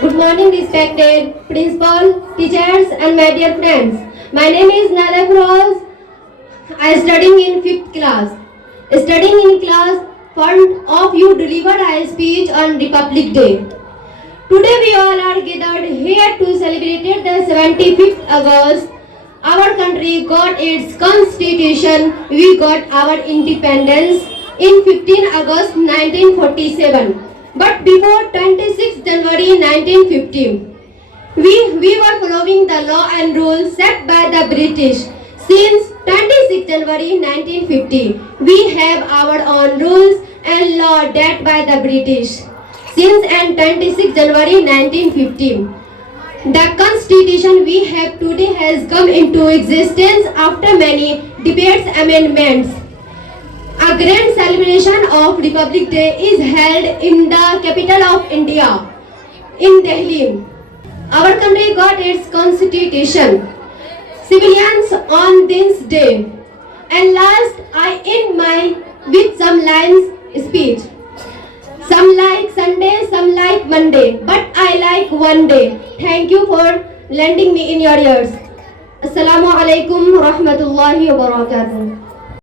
Good morning, respected principal, teachers, and my dear friends. My name is Andaaz.Nahida Firoz. I am studying in 5th class. Studying in class, one of you delivered a speech on Republic Day. Today we all are gathered here to celebrate the 75th August. Our country got its constitution. We got our independence in 15 August 1947. But before 26 January 1950, we were following the law and rules set by the British. Since 26 January 1950, we have our own rules and law that by the British. Since and 26 January 1950, the constitution we have today has come into existence after many debates and amendments. A grand celebration of Republic Day is held in the capital of India, in Delhi. Our country got its constitution. Civilians on this day. And last, I end my with some lines speech. Some like Sunday, some like Monday, but I like one day. Thank you for lending me in your ears. Assalamu alaikum wa rahmatullahi wa barakatuh.